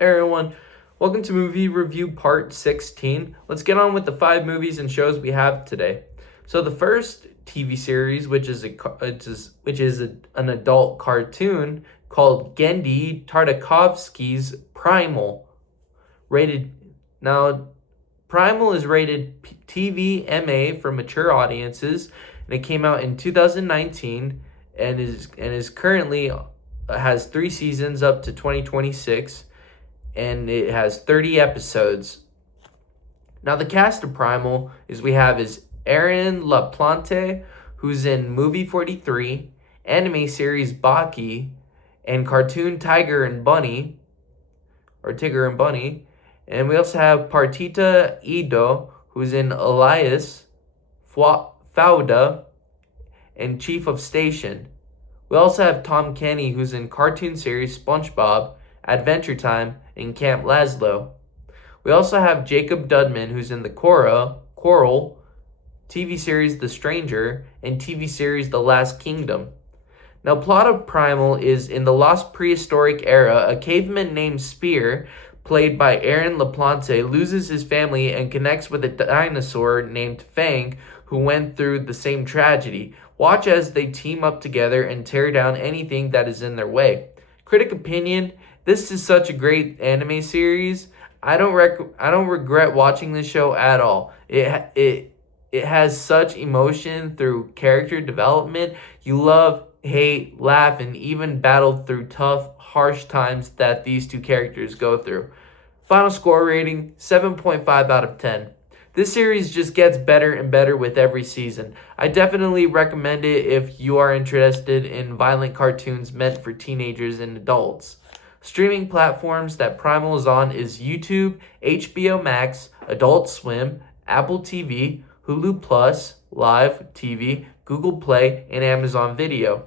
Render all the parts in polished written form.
Hey everyone, welcome to Movie Review Part 16. Let's get on with the 5 movies and shows we have today. So the first TV series, which is an adult cartoon called Genndy, Tartakovsky's Primal. Rated now, Primal is rated TV MA for mature audiences, and it came out in 2019 and is currently has 3 seasons up to 2026. And it has 30 episodes. Now the cast of Primal is Aaron LaPlante, who's in movie 43, anime series Baki, and cartoon Tigger and Bunny. And we also have Partita Ido, who's in Elias, Fauda, and Chief of Station. We also have Tom Kenny, who's in cartoon series SpongeBob, Adventure Time, and Camp Lazlo. We also have Jacob Dudman, who's in the Coral, TV series The Stranger, and TV series The Last Kingdom. Now, plot of Primal is in the lost prehistoric era, a caveman named Spear, played by Aaron LaPlante, loses his family and connects with a dinosaur named Fang, who went through the same tragedy. Watch as they team up together and tear down anything that is in their way. Critic opinion: this is such a great anime series. I don't regret watching this show at all. It has such emotion through character development. You love, hate, laugh, and even battle through tough, harsh times that these two characters go through. Final score rating, 7.5 out of 10. This series just gets better and better with every season. I definitely recommend it if you are interested in violent cartoons meant for teenagers and adults. Streaming platforms that Primal is on is YouTube, HBO Max, Adult Swim, Apple TV, Hulu Plus, Live TV, Google Play, and Amazon Video.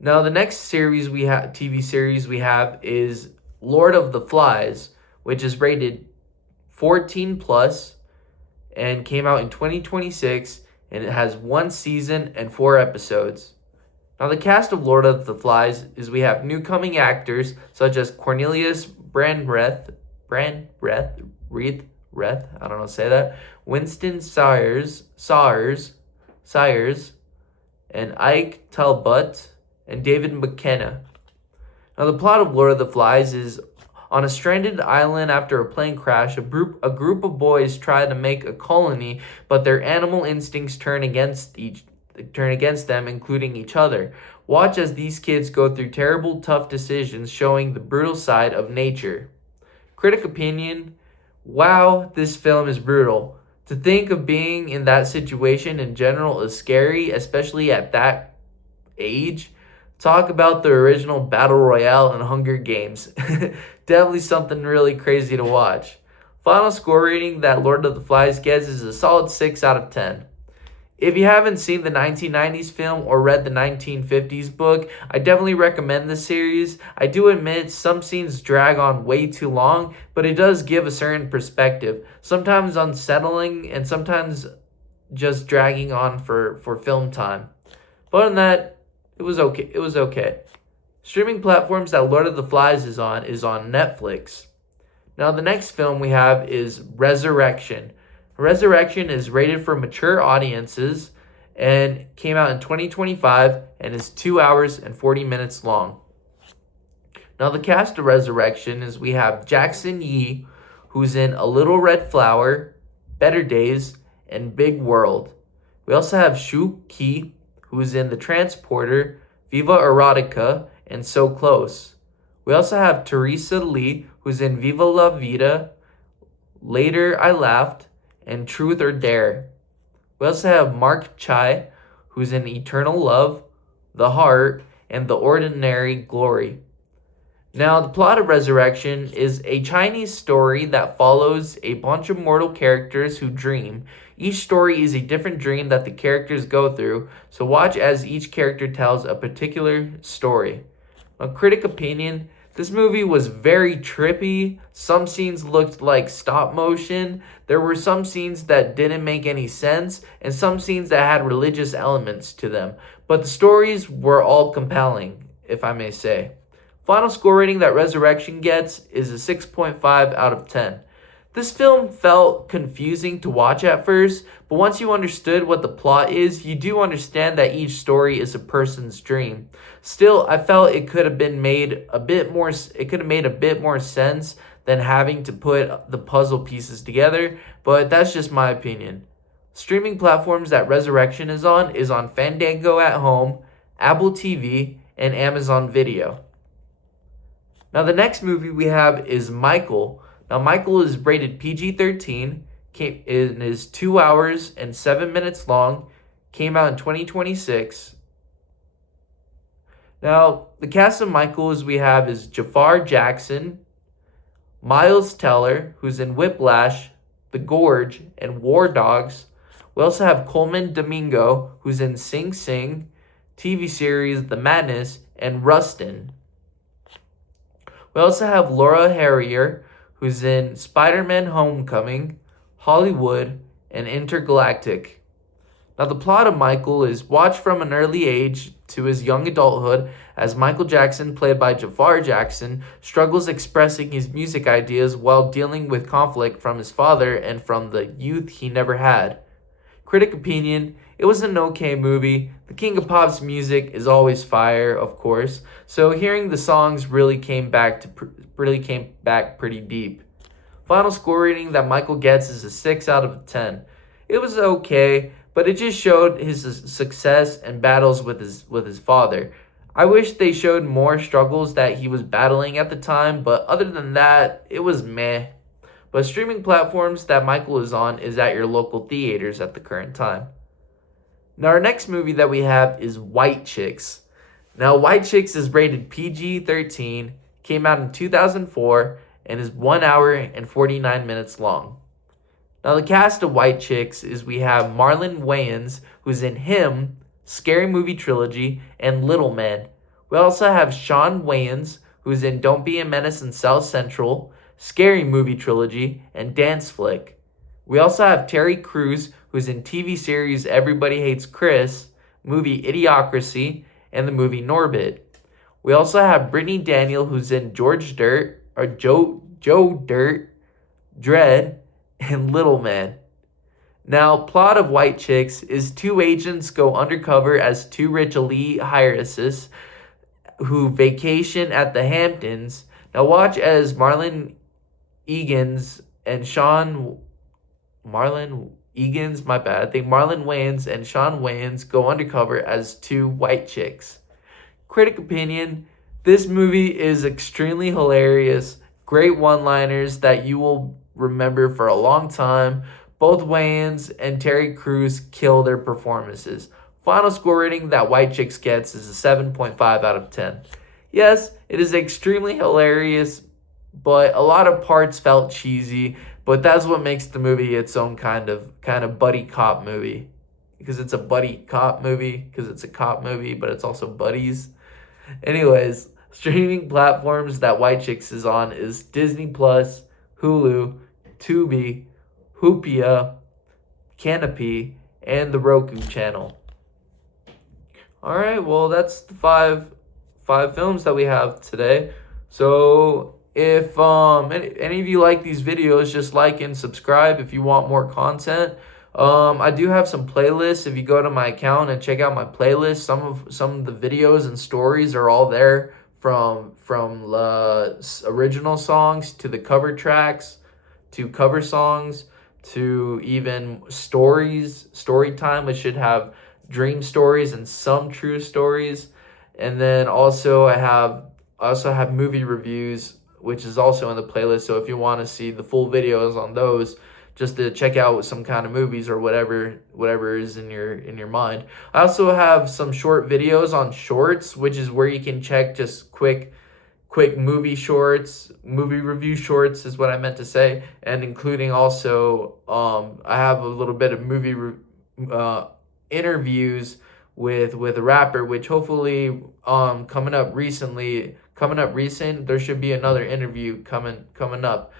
Now the next TV series we have is Lord of the Flies, which is rated 14 plus and came out in 2026, and it has 1 season and 4 episodes. Now the cast of Lord of the Flies we have new coming actors such as Cornelius Brandreth, I don't know how to say that, Winston Sayers, and Ike Talbot, and David McKenna. Now the plot of Lord of the Flies is: on a stranded island after a plane crash, a group of boys try to make a colony, but their animal instincts turn against them, including each other. Watch as these kids go through terrible, tough decisions, showing the brutal side of nature. Critic opinion: wow, this film is brutal. To think of being in that situation in general is scary, especially at that age. Talk about the original Battle Royale and Hunger Games. Definitely something really crazy to watch. Final score rating that Lord of the Flies gets is a solid 6 out of 10. If you haven't seen the 1990s film or read the 1950s book, I definitely recommend this series. I do admit some scenes drag on way too long, but it does give a certain perspective. Sometimes unsettling and sometimes just dragging on for film time. But other than that, it was okay. Streaming platforms that Lord of the Flies is on Netflix. Now the next film we have is Resurrection. Resurrection is rated for mature audiences and came out in 2025 and is 2 hours and 40 minutes long. Now the cast of Resurrection we have Jackson Yee, who's in A Little Red Flower, Better Days, and Big World. We also have Shu Qi, who's in The Transporter, Viva Erotica, and So Close. We also have Teresa Lee, who's in Viva La Vida, Later I Laughed, and Truth or Dare. We also have Mark Chai, who's in Eternal Love, The Heart, and The Ordinary Glory. Now, the plot of Resurrection is a Chinese story that follows a bunch of mortal characters who dream. Each story is a different dream that the characters go through, so watch as each character tells a particular story. A critic opinion: this movie was very trippy. Some scenes looked like stop motion. There were some scenes that didn't make any sense, and some scenes that had religious elements to them. But the stories were all compelling, if I may say. Final score rating that Resurrection gets is a 6.5 out of 10. This film felt confusing to watch at first, but once you understood what the plot is, you do understand that each story is a person's dream. Still, I felt it could have been made a bit more sense than having to put the puzzle pieces together, but that's just my opinion. Streaming platforms that Resurrection is on Fandango at Home, Apple TV, and Amazon Video. Now the next movie we have is Michael. Now Michael is rated PG-13, is 2 hours and 7 minutes long, came out in 2026. Now the cast of Michael we have is Jafar Jackson, Miles Teller, who's in Whiplash, The Gorge, and War Dogs. We also have Coleman Domingo, who's in Sing Sing, TV series The Madness, and Rustin. We also have Laura Harrier, who's in Spider-Man Homecoming, Hollywood, and Intergalactic. Now the plot of Michael is watched from an early age to his young adulthood as Michael Jackson, played by Jafar Jackson, struggles expressing his music ideas while dealing with conflict from his father and from the youth he never had. Critic opinion, it was an okay movie. The King of Pop's music is always fire, of course, so hearing the songs really came back pretty deep. Final score rating that Michael gets is a 6 out of 10. It was okay, but it just showed his success and battles with his father. I wish they showed more struggles that he was battling at the time, but other than that, it was meh. But streaming platforms that Michael is on is at your local theaters at the current time. Now our next movie that we have is White Chicks. Now White Chicks is rated PG-13, came out in 2004, and is 1 hour and 49 minutes long. Now the cast of White Chicks we have Marlon Wayans, who's in Him, Scary Movie Trilogy, and Little Men. We also have Sean Wayans, who's in Don't Be a Menace in South Central, Scary Movie Trilogy, and Dance Flick. We also have Terry Crews, who's in TV series Everybody Hates Chris, movie Idiocracy, and the movie Norbit. We also have Brittany Daniel, who's in Joe Dirt, Dread, and Little Man. Now, plot of White Chicks is two agents go undercover as two rich elite heiresses who vacation at the Hamptons. Now watch as Marlon Wayans and Sean Wayans go undercover as two white chicks. Critic opinion, this movie is extremely hilarious. Great one-liners that you will remember for a long time. Both Wayans and Terry Crews kill their performances. Final score rating that White Chicks gets is a 7.5 out of 10. Yes, it is extremely hilarious, but a lot of parts felt cheesy, but that's what makes the movie its own kind of buddy cop movie. Because it's a buddy cop movie, because it's a cop movie, but it's also buddies. Anyways, streaming platforms that White Chicks is on is Disney Plus, Hulu, Tubi, Hoopia, Canopy, and the Roku channel. Alright, well that's the five films that we have today. So if any of you like these videos, just like and subscribe if you want more content. I do have some playlists. If you go to my account and check out my playlist, some of the videos and stories are all there, from the original songs to the cover tracks to cover songs to even story time, which should have dream stories and some true stories. And then also I have movie reviews, which is also in the playlist. So if you want to see the full videos on those, just to check out some kind of movies or whatever is in your mind. I also have some short videos on Shorts, which is where you can check just quick movie shorts, movie review shorts is what I meant to say, and including also I have a little bit of movie interviews with a rapper, which hopefully coming up recent, there should be another interview coming up.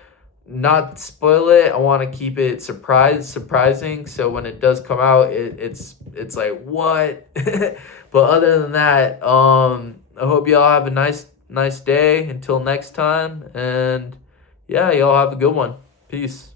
Not spoil it, I want to keep it surprising, so when it does come out, it's like what. But other than that, I hope y'all have a nice day until next time. And yeah, y'all have a good one. Peace.